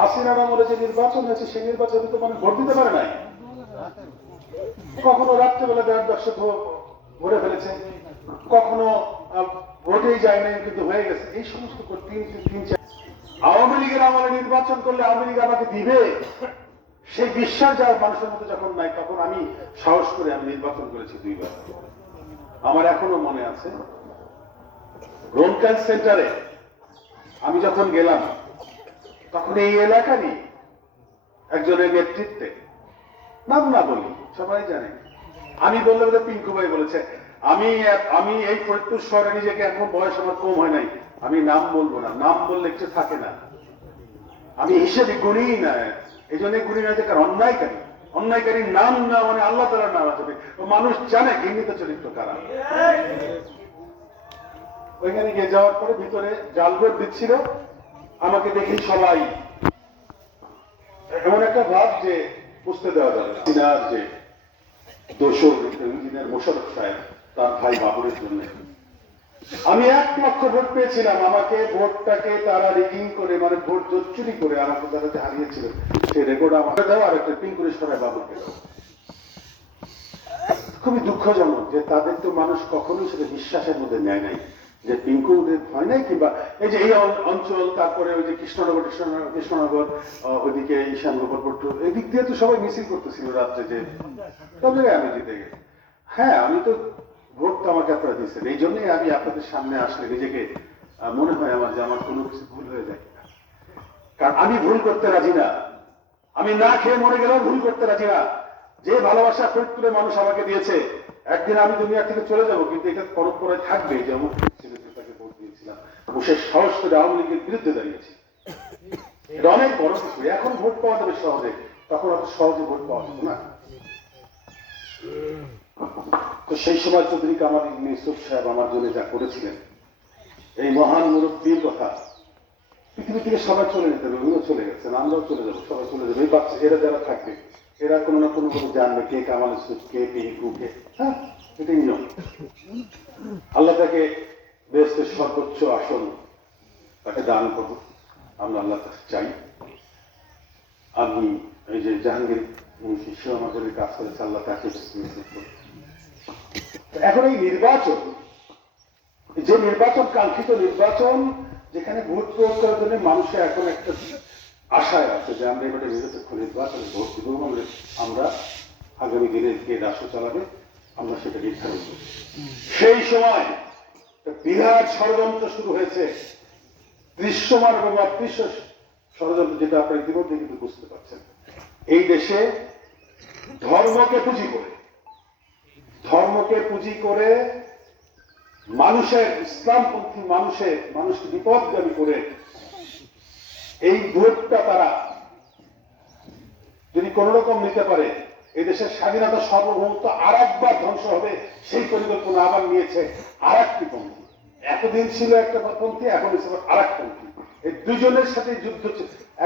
হাসিনার আমলে যে নির্বাচন হয়েছে সেই নির্বাচনে তো মানুষ ভোট দিতে পারে নাই। কখনো রাত্রেবেলা 1:30 ভরে ফেলেছে, কখনো ভোটেই যায় নাই কিন্তু হয়ে গেছে। এই সমস্ত আওয়ামী লীগের আমলে নির্বাচন করলে আওয়ামী লীগ আমাকে দিবে সেই বিশ্বাস যার মানুষের মধ্যে যখন নাই, তখন আমি সাহস করে আমি নির্বাচন করেছি 2 বার। আমার এখনো মনে আছে রোনকাল সেন্টারে আমি যখন গেলাম, তখন এই এলাকারই একজনের নেতৃত্বে, নাম না বলি সবাই জানে, আমি বললাম যে পিঙ্কু ভাই বলেছে, আমি এই ফরিদপুর শহরে নিজেকে এখন বয়স আমার কম হয় নাই, আমি নাম বলবো না, নাম বললে কিছু থাকে না, আমি হিসেবে গুণী না, এই জন্য গুণী না যে কারণ অন্যায়কারী, অন্যায়কারীর নাম না মানে আল্লাহ তাআলার নাম আছে, মানুষ জানে ঘৃণিত চরিত্র কারা। ওইখানে গিয়ে যাওয়ার পরে ভিতরে জাল ভোট দিচ্ছিল, আমাকে দেখি সবাই এমন একটা ভাব যে বুঝতে দেওয়া যাবে সিনার যে দোষর ইঞ্জিনিয়ার মোশাররফ সাহেব তার ভাই বাবুরের জন্য আমি 1 লক্ষ ভোট পেয়েছিলাম। আমাকে ভোটটাকে তারা রিগিং করে, মানে ভোট জোচ্চুরি করে আমাকে তারা হারিয়েছিল, সেই রেকর্ড আমাকে দেওয়া আর একটা পিঙ্কুরি সরাই বাবুকে দেওয়া। খুবই দুঃখজনক যে তাদের তো মানুষ কখনোই সেটা বিশ্বাসের মধ্যে নেয় নাই যে পিঙ্কু হয় নাই, কিংবা এই যে এই অঞ্চল, তারপরে ওই যে কৃষ্ণনগর ওইদিকে ঈশান গোপালপুর এদিক দিয়ে তো সবাই মিছিল করতেছিল রাত্রে, যে সব জায়গায় আমি জিতে গেছি। হ্যাঁ, আমি তো ভোট তো আমাকে আপনারা দিচ্ছেন, এই জন্যই আমি আপনাদের সামনে আসলে নিজেকে মনে হয় আমার যে আমার কোনো কিছু ভুল হয়ে যায়, কারণ আমি ভুল করতে রাজি না, আমি না খেয়ে মরে গেলেও ভুল করতে রাজি না। যে ভালোবাসা ফরিদপুরের মানুষ আমাকে দিয়েছে, একদিন আমি দুনিয়া থেকে চলে যাব, কিন্তু এটা পরম্পরায় থাকবে যে আমার তাকে ভোট দিয়েছিলাম, সে সাহস করে আওয়ামী লীগের বিরুদ্ধে দাঁড়িয়েছি। এটা অনেক বড় কিছু। এখন ভোট পাওয়া যাবে সহজে, তখন অত সহজে ভোট পাওয়া যেত না। তো সেই সময় চৌধুরী কামাল ইউসুফ সাহেব আমার জন্য যা করেছিলেন, এই মহান মুরব্বীর কথা পৃথিবী থেকে সবাই চলে যেতে হবে, উনিও চলে গেছেন, আমরাও চলে যাবো, সবাই চলে যাবে। এই বাচ্চা এরা যারা থাকবে, এরা কোনো না কোনো ভাবে জানবে কে কামাল ইউসুফ, কে পিঙ্কু, কে, হ্যাঁ, এটাই নিয়ম। আল্লাহ তাকে বেহেশতের সর্বোচ্চ আসন তাকে দান করবো, আমরা আল্লাহ কাছে চাই। আমি এই যে জাহাঙ্গীর শিষ্য আমাদের কাজ করেছে, আল্লাহ তাকে এখন এই নির্বাচন, যে নির্বাচন কাঙ্ক্ষিত নির্বাচন, যেখানে ভোট প্রয়োগ করার জন্য মানুষের এখন একটা আশায় আছে যে আমরা এবারে নিরপেক্ষ নির্বাচনে ভোট দিব, আমরা আগামী দিনে কে রাষ্ট্র চালাবে আমরা সেটা নির্ধারণ করি। সেই সময় বিরাট ষড়যন্ত্র শুরু হয়েছে, দৃশ্যমান এবং অদৃশ্য ষড়যন্ত্র, যেটা আপনারা ইতিমধ্যে কিন্তু বুঝতে পারছেন। এই দেশে ধর্মকে পুঁজি করে মানুষের, ইসলামপন্থী মানুষকে বিপদগামী করে এই ভোটটা তারা যদি কোন রকম নিতে পারে, এই দেশের স্বাধীনতা সার্বভৌমত্ব আর একবার ধ্বংস হবে, সেই পরিকল্পনা আবার নিয়েছে আর একটি পন্থী। এতদিন ছিল একটা পন্থী, এখন হচ্ছে আর এক পন্থী। এই দুজনের সাথে যুদ্ধ।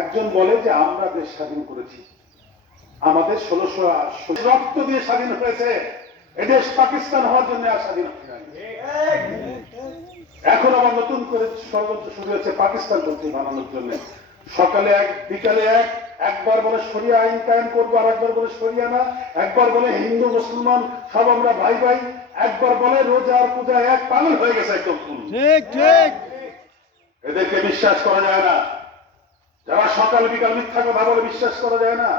একজন বলে যে আমরা দেশ স্বাধীন করেছি, আমাদের 1600 রক্ত দিয়ে স্বাধীন হয়েছে, এদেশ পাকিস্তান হওয়ার জন্য আর স্বাধীন হয় নাই। এখন আবার নতুন করে ষড়যন্ত্র শুরু হয়েছে পাকিস্তান পন্থী বানানোর জন্য। সকালে এক, বিকালে এক, একবার বলে শরিয়া আইন কায়েম করবো, আর একবার বলে শরিয়া না, একবার বলে হিন্দু মুসলমান সব আমরা ভাই ভাই, একবার বলে রোজা আর পূজা এক, পাগল হয়ে গেছে একদম। ঠিক ঠিক, এদেরকে বিশ্বাস করা যায় না। যারা সকাল বিকাল মিথ্যা কথা বলে বিশ্বাস করা যায় না।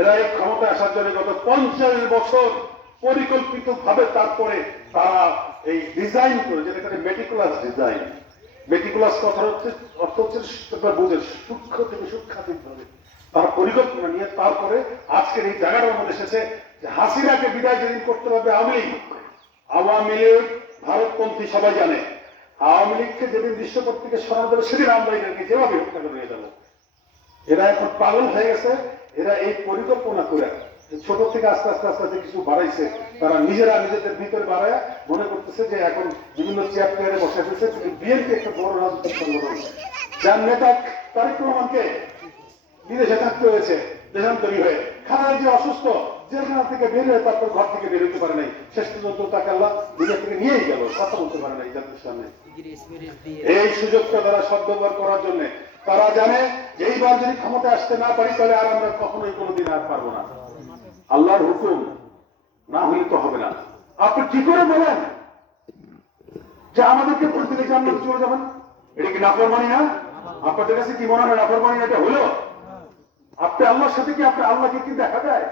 এরা এই ক্ষমতা আসার জন্য গত 50 বছর পরিকল্পিত ভাবে তারপরে তারা এই ডিজাইন করে, যেটা মেটিকুলাস ডিজাইন। মেটিকুলাস কথা হচ্ছে, অর্থ হচ্ছে বুঝে সূক্ষ্ম থেকে সূক্ষ্মাতীত ভাবে তারা পরিকল্পনা নিয়ে তারপরে আজকের এই জায়গাটার মধ্যে এসেছে যে হাসিনাকে বিদায় যেদিন করতে পারবে আওয়ামী লীগ ভারতপন্থী সবাই জানে, আওয়ামী লীগকে যেদিন দৃশ্যপট থেকে সরানো দেবে সেদিন আমরা এদেরকে যেভাবে হত্যা করে নিয়ে যাবো। এরা এখন পাগল হয়ে গেছে। এরা এই পরিকল্পনা করে ছোট থেকে আস্তে আস্তে আস্তে আস্তে কিছু বাড়াইছে, তারা নিজেরা নিজেদের ভিতরে বাড়ায় মনে করতেছে যে এখন বিভিন্ন চেয়ার চেয়ারে বসে ফেলছে। বিএনপি একটা বড় রাজনৈতিক সংগঠন, যার নেতা তারেক রহমানকে বিদেশে থাকতে হয়েছে দেশান্তরী হয়ে, খানায় যে অসুস্থ, জেলখানা থেকে বের হয়ে তারপর ঘর থেকে বের হতে পারে নাই, শেষ পর্যন্ত তাকে আল্লাহ বিদেশ থেকে নিয়েই গেল, কথা বলতে পারে নাই জাতির সামনে। এই সুযোগটা তারা সদ্ব্যবহার করার জন্য তারা জানে যে এইবার যদি ক্ষমতা আসতে না পারি তাহলে আর আমরা কখনোই কোনোদিন আর পারবো না। আল্লাহর হুকুম না হলে তো হবে না। আপনি কি করে বলেন যে আমাদেরকে ভোট দিলে জান্নাতে চলে যাবেন? এটা কি নাফরমানি না? আপনাদের কাছে কি মনে হয় নাফরমানি এটা হলো? আপনি আল্লাহর সাথে কি আপনি আল্লাহকে কি দেখা যায়?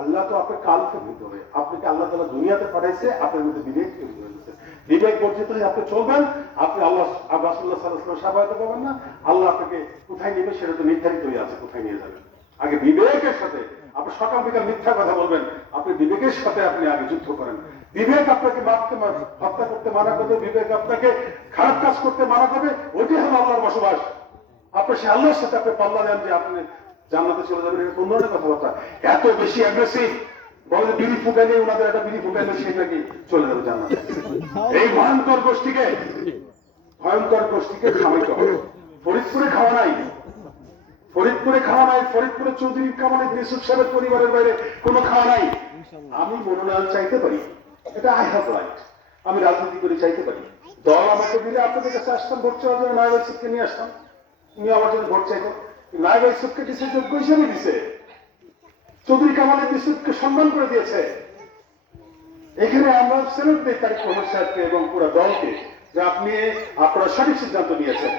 আল্লাহ তো আপনার কালকে ভিতরে, আপনাকে আল্লাহ তাআলা দুনিয়াতে পাঠাইছে, আপনার মধ্যে বিবেক তৈরি করে দিয়েছে। বিবেক বর্জিত হয়ে আপনি চলবেন, আপনি আল্লাহ রাসূলুল্লাহ সাল্লাল্লাহু আলাইহি ওয়াসাল্লাম সাহায্য পাবেন না। আল্লাহ আপনাকে কোথায় নেবে সেটা তো নির্ধারিত হয়ে আছে, কোথায় নিয়ে যাবেন। আগে বিবেকের সাথে আপনি সকাল বিকাল মিথ্যা কথা বলবেন, আপনি বিবেকের সাথে আপনি আগে যুদ্ধ করেন। বিবেক আপনাকে হত্যা করতে মানা করবে, বিবেক আপনাকে খারাপ কাজ করতে মানা করবে, ওইটাই হলো আল্লাহর বসবাস। আপনি সে আল্লাহর সাথে আপনি পাল্লা দেন যে আপনি জান্নাতে চলে যাবেন, এটা কোন ধরনের কথাবার্তা? এত বেশি অ্যাগ্রেসিভ, বলে বিড়ি ফুটাইলে ওনাদের একটা বিড়ি ফুটাইলে সে নাকি চলে যাবে জান্নাতে। এই ভয়ঙ্কর গোষ্ঠীকে খাওয়াইতে হবে। ফরিদপুরে খাওয়া নাই, ফরিদপুরে চৌধুরী কামাল ইউসুফ সাহেবের পরিবারের বাইরে কোনো খাওয়া নাই। আমি মনোনয়ন চাইতে পারি, এটা আই হ্যাভ রাইট, আমি রাজনীতি করে চাইতে পারি। দল আমাকে দিলে আপনাদের কাছে আসতাম ভোট চাওয়ার জন্য, নায়েব ইউসুফকে নিয়ে আসতাম, উনি আমার জন্য ভোট চাইতেন। নায়েব ইউসুফকে কিছু যোগ্য হিসেবে দিছে, চৌধুরী কামাল ইউসুফকে সম্মান করে দিয়েছে। এখানে আমরা সেলুট দিই তারিক রহমান সাহেবকে এবং পুরো দলকে যে আপনারা সঠিক সিদ্ধান্ত নিয়েছেন।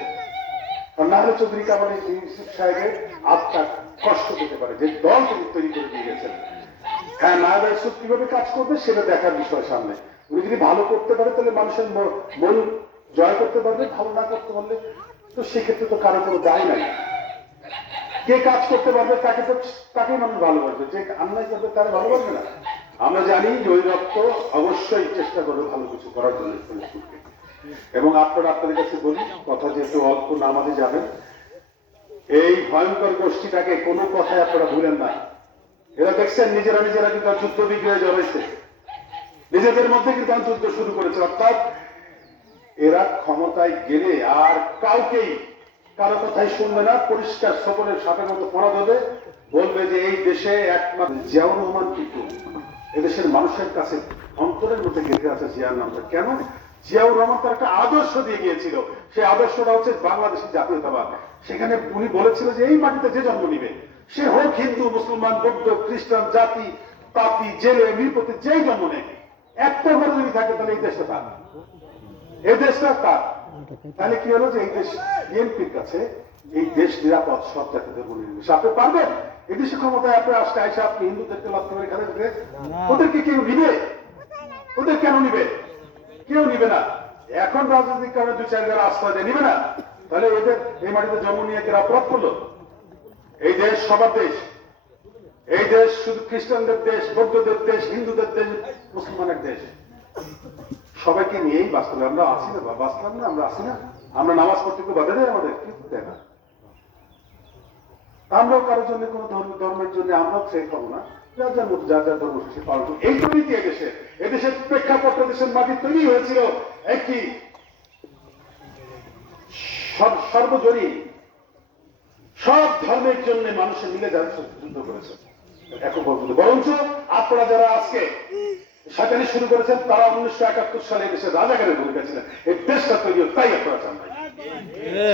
না হলে চৌধুরী কামাল ইউসুফ সাহেবের আত্মা কষ্ট পেতে পারে, যে দল তিনি তৈরি করে দিয়ে গেছেন। হ্যাঁ, নায়েব ইউসুফ কিভাবে কাজ করবে সেটা দেখার বিষয় সামনে। উনি যদি ভালো করতে পারে তাহলে মানুষের মন জয় করতে পারবে, ভালো না করতে পারলে তো সেক্ষেত্রে তো কারো কোনো দায় নাই। কে কাজ করতে পারবে তাকেই মানুষ ভালোবাসবে, যে অন্যায় করবে তারা ভালোবাসবে না। আমরা জানি যে ওই রক্ত অবশ্যই চেষ্টা করবে ভালো কিছু করার জন্য ফরিদপুরকে। এবং আপনাদের কাছে বলি, কথা যেহেতু অল্প নামাজে যাবেন, এই ভয়ঙ্কর গোষ্ঠীটাকে কোনো কথায় আপনারা ভুলেন না। এরা দেখছেন নিজেরা কিন্তু যুদ্ধ বিগ্রহে জড়াইছে, নিজেদের মধ্যে কিন্তু যুদ্ধ শুরু করেছে। অর্থাৎ এরা ক্ষমতায় গেলে আর কারো কথাই শুনবে না, পরিষ্কার সকলের সাথে মতো পড়া দেবে, বলবে যে এই দেশে একমাত্র জিয়াউর রহমান কিন্তু এদেশের মানুষের কাছে অন্তরের মধ্যে গেঁথে আছে জিয়ার নামটা। কেন? জিয়াউর রহমান তার একটা আদর্শ দিয়ে গিয়েছিল, সেই আদর্শটা হচ্ছে বাংলাদেশের জাতীয়তাবাদ। সেখানে উনি বলেছিল যে এই মাটিতে যে জন্ম নিবে, সে হোক হিন্দু, মুসলমান, বৌদ্ধ, খ্রিস্টান, জাতি পাতি, জেলে, নৃপতি, যেই জন্ম নেয়, একটা ঘরে যদি থাকে তাহলে এই দেশটা তার, এই দেশটা তার। তাহলে কি হলো যে এই দেশ বিএনপির কাছে এই দেশ নিরাপদ, সব জাতিদের বলে নিবে। আপনি পারবেন এই দেশে ক্ষমতায় আপনি আসতে আইসা আপনি হিন্দুদেরকে লক্ষ্য করে এখানে দিলে ওদেরকে কেউ নিবে? ওদের কেন নিবে? কেউ নিবে না। এখন রাজনৈতিক কারণে দু চার যারা আশ্রয় দিয়ে নিবে না, তাহলে ওদের এই মাটিতে জন্ম নিয়ে কেন অপরাধ করলো? এই দেশ সবার দেশ, এই দেশ শুধু খ্রিস্টানদের দেশ, বৌদ্ধদের দেশ, হিন্দুদের দেশ, মুসলমানের দেশ, সবাইকে নিয়েই বাঁচতে হবে। আমরা আসি না, বাঁচলাম না, আমরা আসি না, আমরা নামাজ পড়তে কেউ বাধা দেয় আমাদের? কি দেয় না। আমরাও কারোর জন্য কোন ধর্মের জন্য আমরাও ট্রেন পাবো না, যার যার মধ্যে যার যার ধর্ম সে পালন করবে। এই তৈরিতে এদেশের প্রেক্ষাপট, দেশের মাটি তৈরি হয়েছিল একটি সর্বজনীন, সব ধর্মের জন্য মানুষের মিলে যাচ্ছে, যুদ্ধ করেছে এখন পর্যন্ত। বরঞ্চ আপনারা যারা আজকে সাজানি শুরু করেছেন, তারা 1971 সালে দেশের রাজাকারের ভূমিকা ছিলেন। এই দেশটা তৈরি হোক তাই আপনারা চান নাই।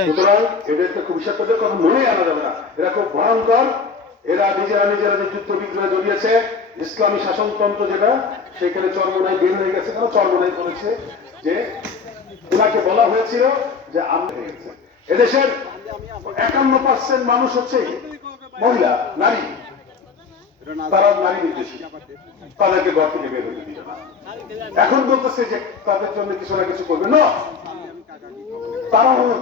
সুতরাং এদেরকে খুব বিষাক্তদের কথা মনে আনা যাবে না। এরা খুব ভয়ঙ্কর। এরা নিজেরা যে যুদ্ধ বিগ্রহে জড়িয়েছে, ইসলামী শাসনতন্ত্র যেটা, সেখানে চরমোনাই বের হয়ে গেছে। কেন? চরমোনাই বলেছে যে ওনাকে বলা হয়েছিল যে আমরা হয়ে গেছে এদেশের 51% মানুষ হচ্ছে মহিলা, নারী, তারা নারী নির্দেশী, তাদেরকে ঘর থেকে বের হতে দিবে না। এখন বলতেছে যে তাদের জন্য কিছু না কিছু করবে না,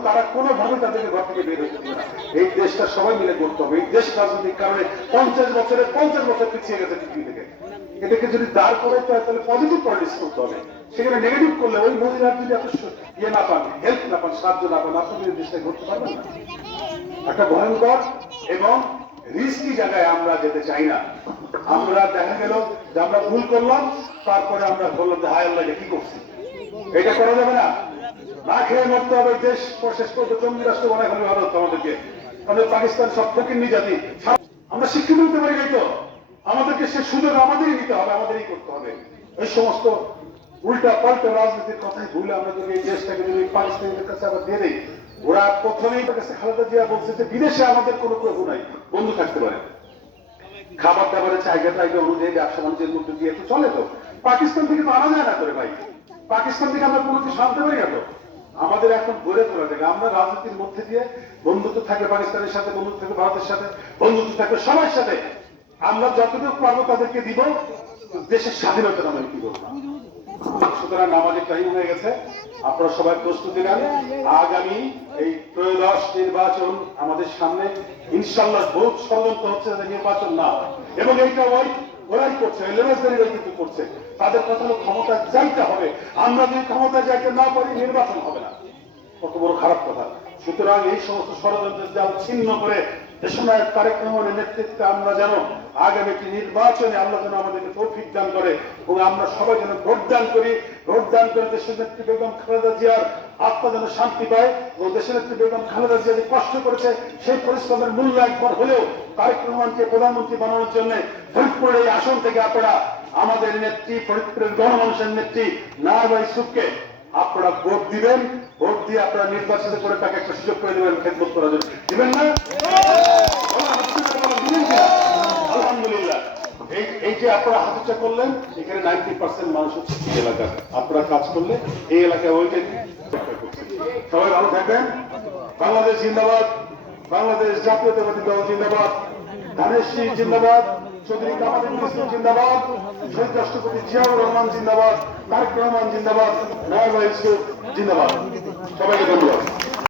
তারা কোনোভাবে তাদেরকে ঘর থেকে বের হতে দিবে না। এই দেশটা সবাই মিলে করতে হবে। এই দেশ রাজনৈতিক কারণে 50 বছর পিছিয়ে গেছে পৃথিবী থেকে। এটাকে যদি দাঁড় করাইতে হয় তাহলে পজিটিভ পলিটিক্স করতে হবে। সেখানে নেগেটিভ করলে ওই মহিলার যদি এত ইয়ে না পান, হেল্প না পান, সাহায্য না পান, আপনি এই দেশটা করতে পারবেন না। একটা ভয়ঙ্কর এবং রিস্কি জায়গায় আমরা যেতে চাই না। আমরা দেখা গেল যে আমরা ভুল করলাম, তারপরে আমরা বললাম যে হায় আল্লাহ কি করছি, এটা করা যাবে না। না খেয়ে মরতে হবে, দেশ শেষ করতে জঙ্গি রাষ্ট্র বানায় ফেলবে ভারত আমাদেরকে। আমাদের পাকিস্তান সব ফকিন্নি জাতি, আমরা শিক্ষিত হতে পারি নাই তো, আমাদেরকে সে সুযোগ আমাদেরই নিতে হবে, আমাদেরই করতে হবে। এই সমস্ত উল্টা পাল্টা রাজনীতির কথাই ভুলে আমরা যদি এই দেশটাকে যদি পাকিস্তানিদের কাছে আবার দিয়ে দিই, ওরা প্রথমেই তার কাছে খালেদা জিয়া বলছে যে বিদেশে আমাদের কোনো প্রভু নাই, বন্ধু থাকতে পারে, খাবার দাবারের চাহিদা টাইগা অনুযায়ী ব্যবসা বাণিজ্যের মধ্যে দিয়ে তো চলে। তো পাকিস্তান থেকে তো আনা যায় না করে ভাই, পাকিস্তান থেকে আমরা কোনো কিছু আনতে পারি না। তো আমাদের এখন গড়ে তোলা থেকে আমরা রাজনীতির মধ্যে দিয়ে বন্ধুত্ব থাকে পাকিস্তানের সাথে, বন্ধুত্ব থাকে ভারতের সাথে, বন্ধুত্ব থাকে সবার সাথে, আমরা যতটুকু পারবো তাদেরকে দিব, দেশের স্বাধীনতার আমরা কি করবো। সুতরাং আমাদের টাইম হয়ে গেছে, আপনারা সবাই প্রস্তুতি নেন। আগামী এই ত্রয়োদশ নির্বাচন আমাদের সামনে, ইনশাল্লাহ বহুত ষড়যন্ত্র হচ্ছে যাতে নির্বাচন না হয়, এবং এইটা ওরাই করছে, লেবাসদারিরাই কিন্তু করছে। তাদের কথা হলো ক্ষমতা যাইতে হবে, আমরা যদি ক্ষমতা যাইতে না পারি নির্বাচন হবে না, কত বড় খারাপ কথা। সুতরাং এই সমস্ত ষড়যন্ত্রের জাল ছিন্ন করে দেশনায়ক তারেক রহমানের নেতৃত্বে আমরা যেন আগামী একটি নির্বাচনে আল্লাহ যেন আমাদেরকে তৌফিক দান করে, এবং আমরা সবাই যেন ভোট দান করি, ভোট দান করে দেশের নেত্রী বেগম খালেদা জিয়ার আত্মা যেন শান্তি পায়, এবং দেশের নেত্রী বেগম খালেদা জিয়া যে কষ্ট করেছে সেই পরিশ্রমের মূল্য একবার হলেও তারেক রহমানকে প্রধানমন্ত্রী বানানোর জন্য ফরিদপুরের এই আসন থেকে আপনারা আমাদের নেত্রী, ফরিদপুরের গণমানুষের নেত্রী নারবা ইউসুফকে আপনারা ভোট দিবেন, ভোট দিয়ে আপনারা নির্বাচিত করে তাকে একটা সুযোগ করে দেবেন খেদমত করার জন্য, দিবেন না? আলহামদুলিল্লাহ, এই যে আপনারা হাতটা করলেন, এখানে 90% মানুষ হচ্ছে এই এলাকার, আপনারা কাজ করলে এই এলাকায় ওইটাই। সবাই ভালো থাকবেন। বাংলাদেশ জিন্দাবাদ, বাংলাদেশ জাতীয়তাবাদী দল জিন্দাবাদ, ধানের শীষ জিন্দাবাদ, চৌধুরী কামাল ইসলাম জিন্দাবাদ, শহীদ রাষ্ট্রপতি জিয়াউর রহমান জিন্দাবাদ, তারেক রহমান জিন্দাবাদ, নায়েব ইউসুফ জিন্দাবাদ। সবাইকে ধন্যবাদ।